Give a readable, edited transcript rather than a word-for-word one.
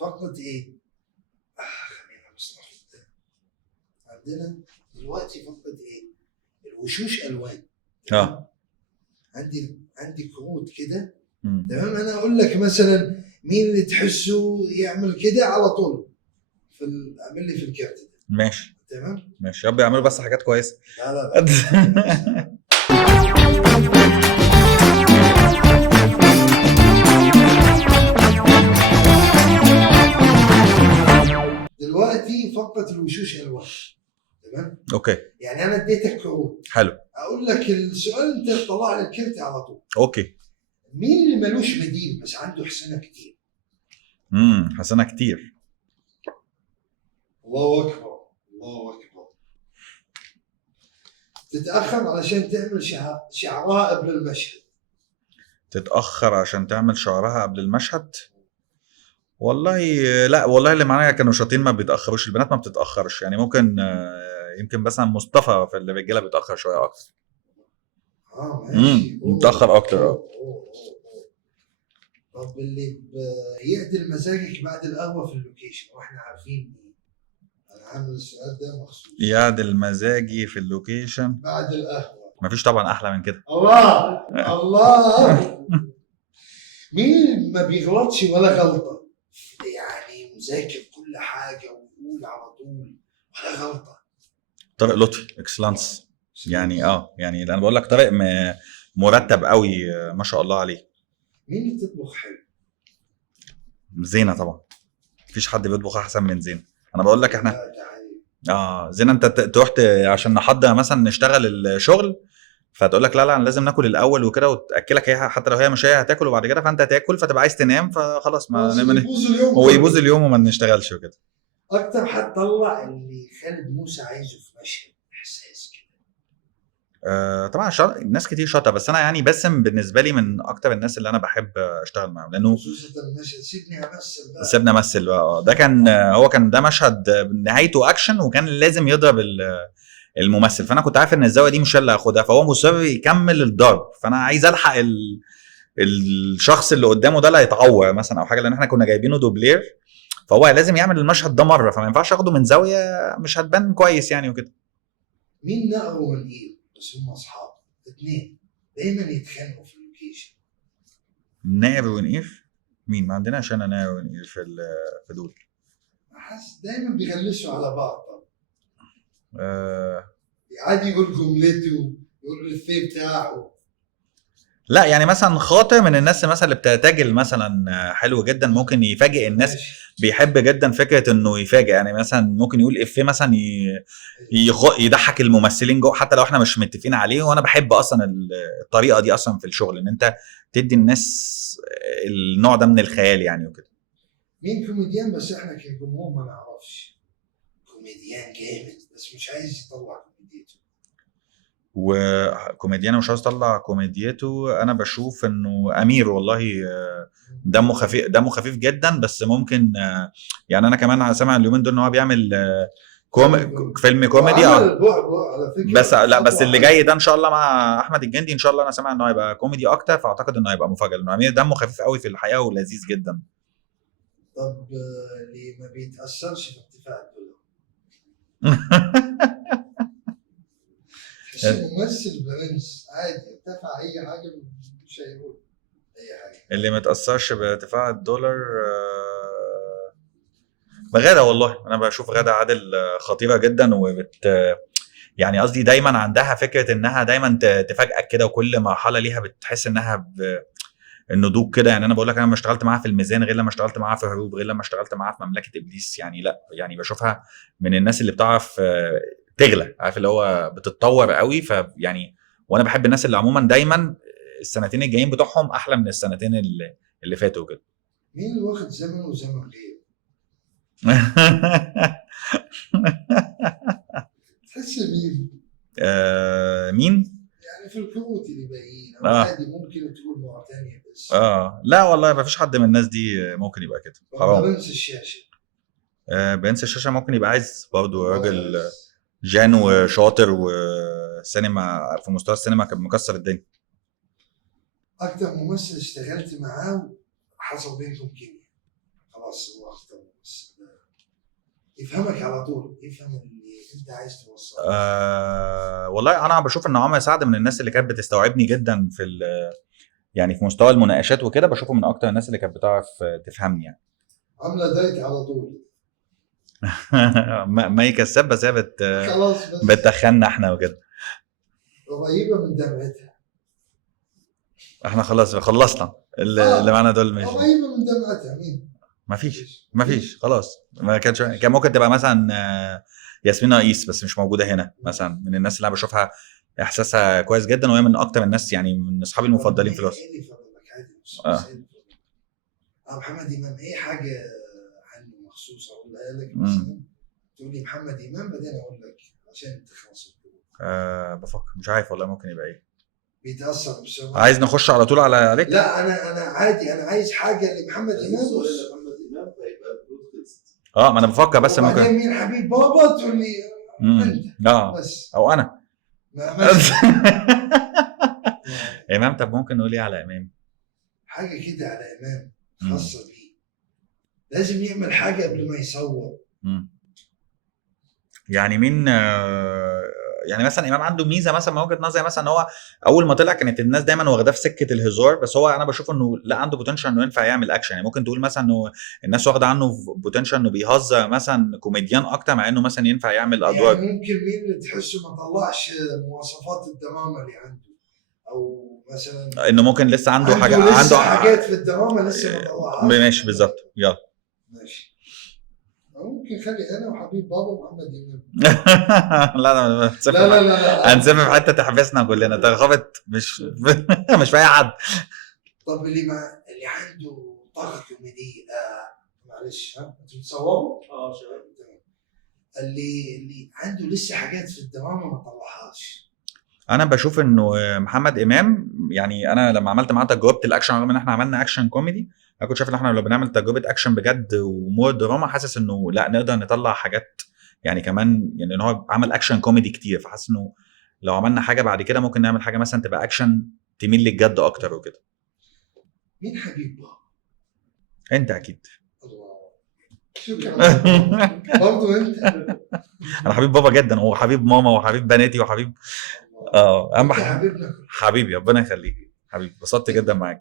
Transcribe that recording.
فقط ايه؟ خلينا بس ناخد عندنا دلوقتي فقط ايه؟ الوشوش الوان. عندي كروت كده. تمام، انا اقول لك مثلا مين اللي تحسه يعمل كده على طول اعمل لي في الكارت ده. ماشي تمام ماشي، يا رب يعملوا بس حاجات كويسه. لا دلوقتي فقط الوشوش الوان. تمام اوكي، يعني انا اديتك كروت. حلو، اقول لك السؤال انت تطلع لي الكارت على طول. اوكي. مين اللي ملوش بديل بس عنده حسنه كتير؟ حسنه كتير. الله اكبر الله اكبر. تتاخر علشان تعمل شعرها قبل المشهد. تتاخر عشان تعمل شعرها قبل المشهد؟ والله لا، والله اللي معايا كانوا شاطين ما بيتاخروش، البنات ما بتتاخرش يعني. ممكن يمكن مثلا مصطفى في الرجاله بيتاخر شويه اكتر. ماشي. متاخر اكتر. طب اللي بيعدل مزاجك بعد القهوه في اللوكيشن واحنا عارفين مين؟ انا عامل السؤال ده مخصوص. يعدل مزاجي في اللوكيشن بعد القهوه؟ مفيش طبعا احلى من كده. الله مين ما بيغلطش ولا غلطه؟ يعني مذاكر كل حاجه ويقول على طول ولا غلطه. طارق لطفي اكسلانس. يعني يعني انا بقول لك طارق مرتب قوي ما شاء الله عليه. مين اللي بتطبخ حلو؟ زينه طبعا، مفيش حد بيطبخ احسن من زينه. انا بقول لك احنا زينه، انت تروح عشان نحضر مثلا نشتغل الشغل، فتقول لك لا انا لازم ناكل الاول وكده، وتاكلك هي حتى لو هي مش هي هتاكل، وبعد كده فانت هتاكل فتبقى عايز تنام، فخلاص هو يبوظ اليوم وما نشتغلش وكده. اكتر حد طلع اللي خالد موسى عايزه في مشهد احساس كده. طبعا ناس كتير شاطره، بس انا يعني باسم بالنسبه لي من اكتر الناس اللي انا بحب اشتغل معاهم، لانه خصوصا المشهد سيبنا امثل بقى. ده كان هو كان ده مشهد نهايته اكشن، وكان لازم يضرب الممثل، فانا كنت عارف ان الزاويه دي مش اللي هاخدها، فهو مصر يكمل الضرب، فانا عايز الحق الشخص اللي قدامه ده اللي هيتعور مثلا او حاجه، لان احنا كنا جايبينه دوبلير، فهو لازم يعمل المشهد ده مره، فما ينفعش اخده من زاويه مش هتبان كويس يعني وكده. مين نقر ونقير بس هم اصحاب اثنين دايما يتخانقوا في اللوكيشن؟ نقر ونقير؟ مين؟ ما عندناش انا نقر ونقير في دول. حاسس دايما بيغلسوا على بعض. عادي يقول جملته، يقول الفيه بتاعه. لا يعني مثلا خاطر من الناس مثلا اللي بتتاجل مثلا حلو جدا، ممكن يفاجئ الناس ماشي. بيحب جدا فكره انه يفاجئ، يعني مثلا ممكن يقول افيه مثلا يضحك الممثلين جوه حتى لو احنا مش متفقين عليه، وانا بحب اصلا الطريقه دي اصلا في الشغل، ان انت تدي الناس النوع ده من الخيال يعني وكده. مين كوميديان بس احنا كجمهور ما نعرفش؟ كوميديان جامد بس مش عايز يطلع كوميديته. وكوميديان مش عايز يطلع كوميديته، انا بشوف انه امير والله دمه خفيف جدا، بس ممكن يعني انا كمان سامع اليومين دول ان هو بيعمل فيلم كوميدي على فكرة. بس لا، بس اللي جاي ده ان شاء الله مع احمد الجندي ان شاء الله، انا سامع انه هيبقى كوميدي اكتر، فاعتقد انه هيبقى مفاجاه، لانه امير دمه خفيف قوي في الحقيقه ولذيذ جدا. طب اللي ما بيتاثرش بارتفاع الدولار؟ ممثل برنس عادي ارتفع اي حاجه مش هيقول اي حاجه. اللي ما تاثرش بارتفاع الدولار غادة، والله انا بشوف غادة عادل خطيره جدا، يعني قصدي دايما عندها فكره انها دايما تفاجئك كده، وكل مرحله ليها بتحس انها النضوج كده. يعني انا بقول لك انا لما اشتغلت معاها في الميزان غير لما اشتغلت معاها في هروب غير لما اشتغلت معاها في مملكه ابليس، يعني لا يعني بشوفها من الناس اللي بتعرف تغلى، عارف اللي هو بتتطور قوي، فيعني وانا بحب الناس اللي عموما دايما السنتين الجايين بتوعهم احلى من السنتين اللي فاتوا كده. مين اللي واخد زمن وزمن غيره؟ تحس مين؟ مين؟ يعني في الكروت اللي باقيين عادي ممكن تقول مرة ثانية بس. لا والله ما فيش حد من الناس دي ممكن يبقى كده. حرام. بنسى الشاشة. بنسى الشاشة ممكن يبقى عايز برضه راجل جان وشاطر وسينما في مستوى السينما كان مكسر الدنيا. أكتر ممثل اشتغلت معاه حصل بينكم كيمياء خلاص هو اختار يفهمك على طول، يفهم اللي انت عايز توصله. والله انا بشوف ان عمر سعد من الناس اللي كانت بتستوعبني جدا في يعني في مستوى المناقشات وكده، بشوفه من اكتر الناس اللي كانت بتعرف تفهمني يعني. عامله دايت على طول. ما كساب، بس هي خلاص بس بتدخلنا احنا وكده. قريبه من دمعتها. احنا خلاص خلصنا اللي معانا دول مش قريبه من دمعتها. مين؟ مفيش خلاص. ما كانش، كان ممكن تبقى مثلا ياسمين رئيس، بس مش موجوده هنا مثلا. من الناس اللي انا بشوفها احساسها كويس جدا، وهي من اكتر الناس يعني من اصحابي المفضلين في الوسط. محمد امام ايه حاجه عنه مخصوص اقولها لك مثلا، تقول لي محمد امام بعدين اقول لك عشان تخلص. بفكر، مش عارف والله، ممكن يبقى ايه. بيتاثر بسرعه. عايز نخش على طول عليك؟ لا انا عادي، انا عايز حاجه لمحمد امام. ما انا بفكر بس ممكن. وبعدين مين حبيب بابا تقول لي انت بس او انا امام. طب ممكن نقول ايه على امام؟ حاجه كده على امام خاصه بيه، لازم يعمل حاجه قبل ما يصور. يعني مين؟ يعني مثلا امام عنده ميزه مثلا من وجهه نظري، مثلا هو اول ما طلع كانت الناس دايما واخداه في سكه الهزار، بس هو انا بشوف انه لا، عنده بوتنشال انه ينفع يعمل اكشن. يعني ممكن تقول مثلا انه الناس واخده عنه بوتنشال انه بيهزر مثلا كوميديان اكتر، مع انه مثلا ينفع يعمل ادوار. يعني ممكن مين اللي تحسه ما طلعش مواصفات الدراما اللي عنده، او مثلا انه ممكن لسه عنده حاجه، عنده حاجات في الدراما لسه ما طلعهاش. ماشي بالظبط. يلا ماشي، ممكن خلي انا وحبيب بابا ومحمد امام. لا هنسافر في حته تحبسنا كلنا، ترخبت مش مش في اي حد. طب اللي عنده طاقه كوميديه، معلش انتوا بتصوروا؟ شباب تمام. اللي عنده لسه حاجات في الدراما ما طلعهاش. انا بشوف انه محمد امام، يعني انا لما عملت معاه تجربه الاكشن، رغم ان احنا عملنا اكشن كوميدي، انا كنت شايف ان احنا لو بنعمل تجربه اكشن بجد ومور دراما، حاسس انه لا، نقدر نطلع حاجات يعني كمان. يعني ان هو عمل اكشن كوميدي كتير، فحاسس انه لو عملنا حاجه بعد كده ممكن نعمل حاجه مثلا تبقى اكشن تميل للجد اكتر وكده. مين حبيب بابا؟ انت اكيد. الله، شكرا. برضه انت. انا حبيب بابا جدا، وحبيب ماما وحبيب بناتي وحبيب اهم حبيبنا. حبيبي، ربنا يخليك حبيبي، اتبسطت جدا معاك.